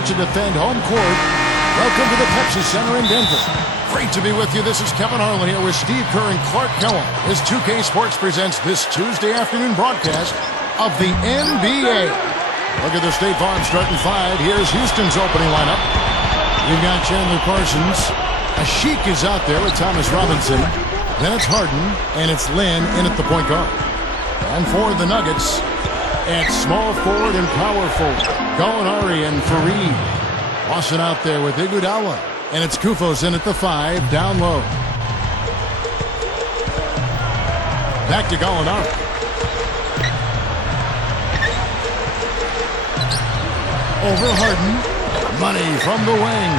there to defend home court. Welcome to the Pepsi Center in Denver. Great to be with you. This is Kevin Harlan here with Steve Kerr and Clark Kellogg as 2K Sports presents this Tuesday afternoon broadcast of the NBA. Look at the State Farm starting five. Here's Houston's opening lineup. You've got Chandler Parsons. Ashik is out there with Thomas Robinson. Then it's Harden, and it's Lin in at the point guard. And for the Nuggets, at small forward and power forward, Gallinari and Fareed. Lawson out there with Iguodala. And it's Kufos in at the 5, down low. Back to Gallinari. Over Harden. Money from the wing.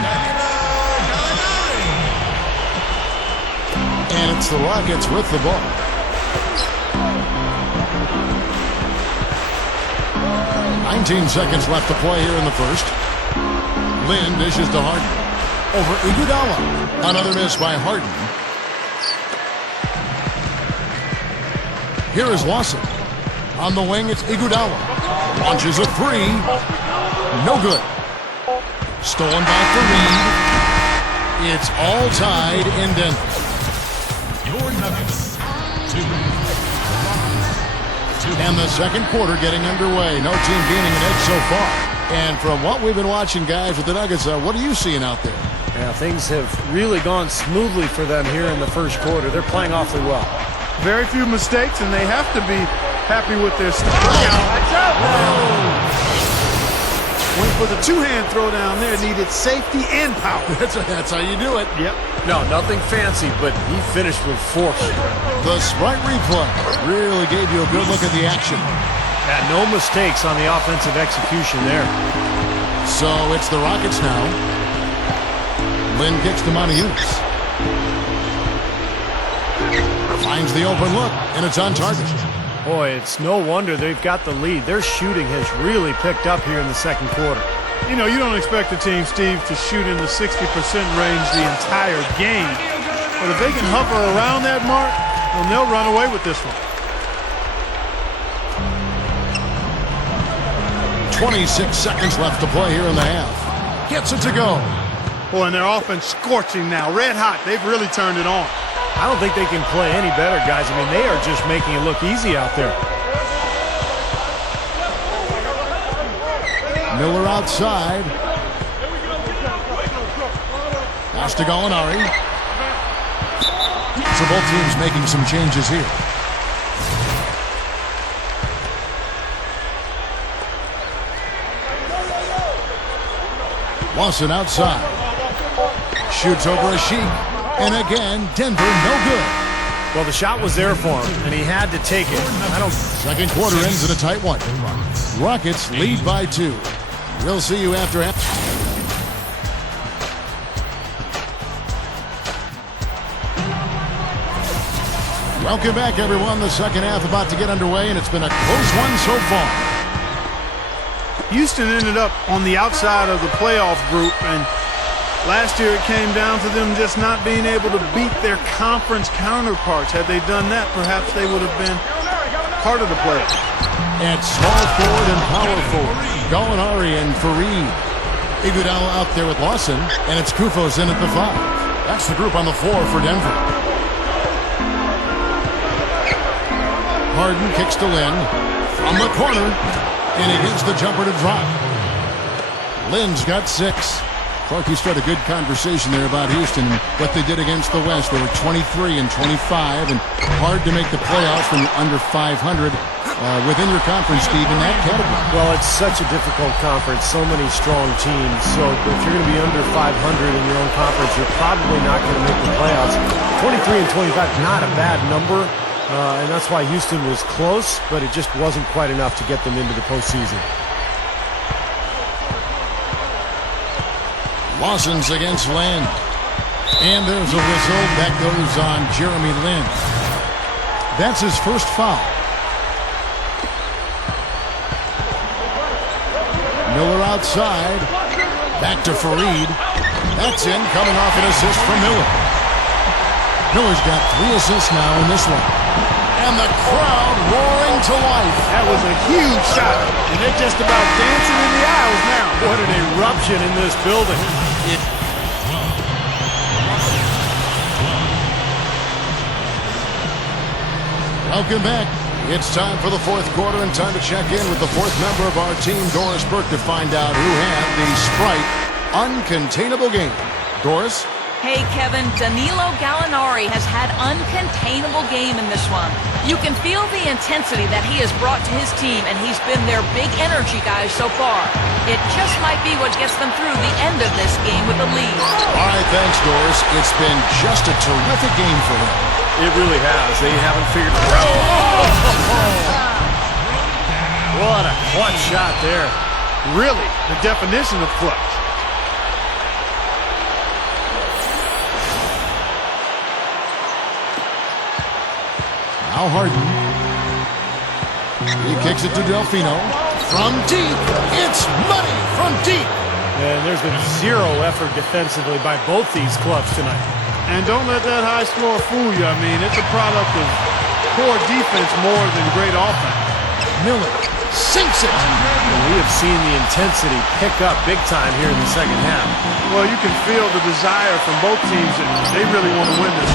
And it's the Rockets with the ball. "19 seconds left to play here in the first. Lin dishes to Harden. Over Iguodala. Another miss by Harden. Here is Lawson. On the wing, it's Iguodala. Launches a three. No good. Stolen by Fareed. It's all tied in Denver. Your Nuggets. And the second quarter getting underway. No team gaining an edge so far. And from what we've been watching, guys, with the Nuggets, what are you seeing out there? Yeah, things have really gone smoothly for them here in the first quarter. They're playing awfully well. Very few mistakes, and they have to be happy with their start. Went for the two-hand throw down there. Needed safety and power. That's how you do it. Yep. No, nothing fancy, but he finished with force. The Sprite replay really gave you a good look at the action. Yeah, no mistakes on the offensive execution there. So it's the Rockets now. Lin kicks to Monteus. Finds the open look, and it's on target. Boy, it's no wonder they've got the lead. Their shooting has really picked up here in the second quarter. You know, you don't expect a team, Steve, to shoot in the 60% range the entire game. But if they can hover around that mark, well, they'll run away with this one. 26 seconds left to play here in the half. Gets it to go. Boy, and their offense scorching now. Red hot. They've really turned it on. I don't think they can play any better, guys. I mean, they are just making it look easy out there. Miller outside. Pass to Gallinari. So both teams making some changes here. Lawson outside. Shoots over Ashik. And again, Denver no good. Well, the shot was there for him, and he had to take it. Second quarter ends in a tight one. Rockets lead by 2. We'll see you after half. Welcome back, everyone. The second half about to get underway, and it's been a close one so far. Houston ended up on the outside of the playoff group, and last year it came down to them just not being able to beat their conference counterparts. Had they done that, perhaps they would have been part of the playoffs. At small forward and power forward, Gallinari and Fareed. Iguodala out there with Lawson, and it's Kufos in at the 5. That's the group on the floor for Denver. Harden kicks to Lin from the corner, and he gets the jumper to drop. Lin's got 6. Clark, you started a good conversation there about Houston and what they did against the West. They were 23 and 25, and hard to make the playoffs when you're under 500 within your conference, Steve, in that category. Well, it's such a difficult conference, so many strong teams. So if you're going to be under 500 in your own conference, you're probably not going to make the playoffs. 23 and 25, not a bad number, and that's why Houston was close, but it just wasn't quite enough to get them into the postseason. Lawson's against Lin. And there's a whistle. That goes on Jeremy Lin. That's his first foul. Miller outside. Back to Fareed. That's in, coming off an assist from Miller. Miller's got 3 assists now in this one. And the crowd roaring to life. That was a huge shot, and they're just about dancing in the aisles now. What an eruption in this building. Welcome back. It's time for the fourth quarter and time to check in with the fourth member of our team, Doris Burke, to find out who had the Sprite uncontainable game. Doris? Hey, Kevin, Danilo Gallinari has had uncontainable game in this one. You can feel the intensity that he has brought to his team, and he's been their big energy guy so far. It just might be what gets them through the end of this game with a lead. All right, thanks, Doris. It's been just a terrific game for them. It really has. They haven't figured it out. What a clutch shot there. Really, the definition of clutch. Now Harden. He kicks it to Delfino. From deep, it's money from deep. And there's been zero effort defensively by both these clubs tonight. And don't let that high score fool you. I mean, it's a product of poor defense more than great offense. Miller sinks it. And we have seen the intensity pick up big time here in the second half. Well, you can feel the desire from both teams that they really want to win this.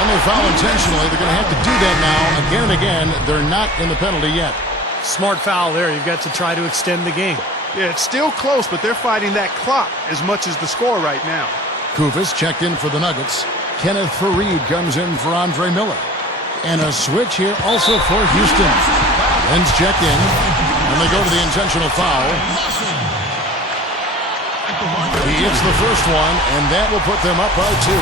When they foul intentionally, they're going to have to do that now again and again. They're not in the penalty yet. Smart foul there. You've got to try to extend the game. Yeah, it's still close, but they're fighting that clock as much as the score right now. Kufis checked in for the Nuggets. Kenneth Faried comes in for Andre Miller. And a switch here also for Houston. Ends checked in, and they go to the intentional foul. He hits the first one, and that will put them up by 2.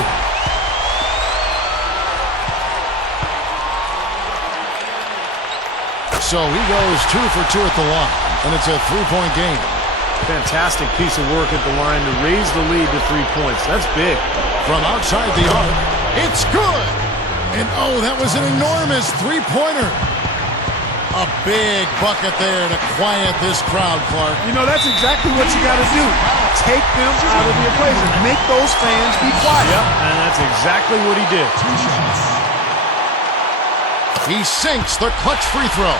So he goes 2 for 2 at the line, and it's a 3-point game. Fantastic piece of work at the line to raise the lead to 3 points. That's big. From outside the arc, it's good! And oh, that was an enormous three-pointer. A big bucket there to quiet this crowd, Clark. You know, that's exactly what you got to do. Take them out of the equation. Make those fans be quiet. Yep, and that's exactly what he did. He sinks the clutch free throw.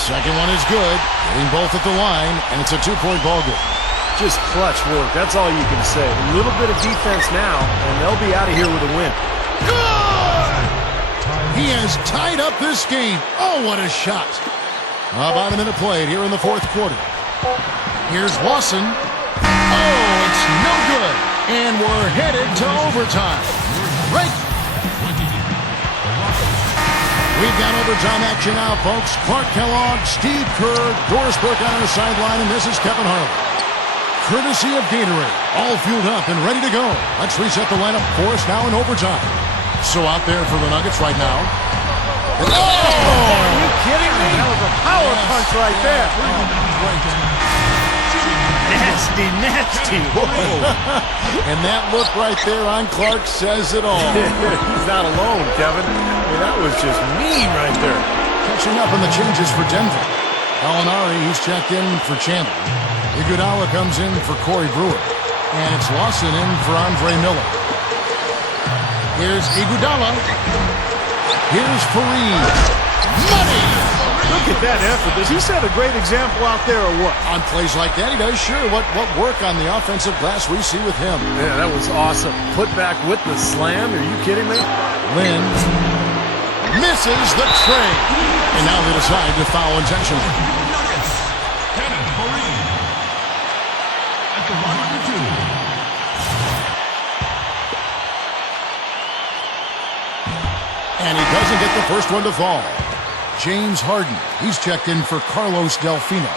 Second one is good. Hitting both at the line, and it's a 2-point ball game. Just clutch work. That's all you can say. A little bit of defense now, and they'll be out of here with a win. Good! He has tied up this game. Oh, what a shot. About a minute played here in the fourth quarter. Here's Lawson. Oh, it's no good. And we're headed to overtime. Right. We've got overtime action now, folks. Clark Kellogg, Steve Kerr, Doris Burke on our sideline, and this is Kevin Harlan. Courtesy of Gatorade, all fueled up and ready to go. Let's reset the lineup for us now in overtime. So out there for the Nuggets right now. Oh! Are you kidding me? That was a power punch right there. Nasty, nasty. Whoa. And that look right there on Clark says it all. He's not alone, Kevin. I mean, that was just mean right there. Catching up on the changes for Denver. Gallinari, he's checked in for Chandler. Iguodala comes in for Corey Brewer. And it's Lawson in for Andre Miller. Here's Iguodala. Here's Faried. Money! Look at that effort. Does he set a great example out there or what? On plays like that, he does. Sure, what work on the offensive glass we see with him. Yeah, that was awesome. Put back with the slam. Are you kidding me? Lynn misses the trade. And now they decide to foul intentionally. Nuggets. Kenneth Faried. At the line for 2. And he doesn't get the first one to fall. James Harden, he's checked in for Carlos Delfino.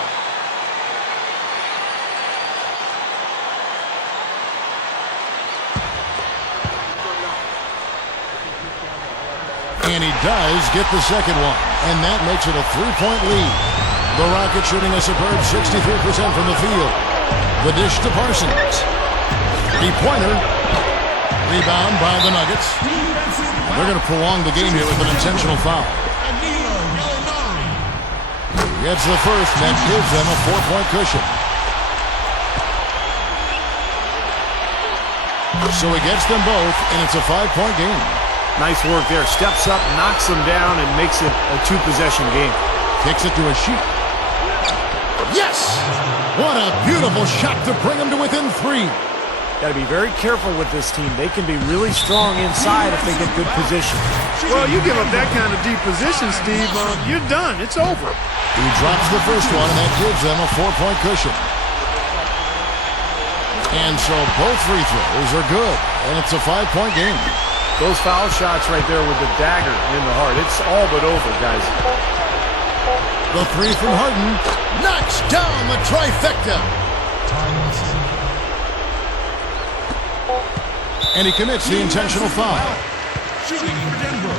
And he does get the second one, and that makes it a 3-point lead. The Rockets shooting a superb 63% from the field. The dish to Parsons. Three-pointer. Rebound by the Nuggets. They're going to prolong the game here with an intentional foul. Gets the first, and that gives them a 4-point cushion. So he gets them both, and it's a 5-point game. Nice work there. Steps up, knocks them down, and makes it a 2-possession game. Takes it to a sheet. Yes! What a beautiful shot to bring him to within 3. Got to be very careful with this team. They can be really strong inside if they get good position. Well, you give up that kind of deep position, Steve, you're done. It's over. He drops the first one, and that gives them a 4-point cushion. And so both free throws are good, and it's a 5-point game. Those foul shots right there with the dagger in the heart. It's all but over, guys. The 3 from Harden knocks down the trifecta. And he commits the intentional foul. Shooting for Denver,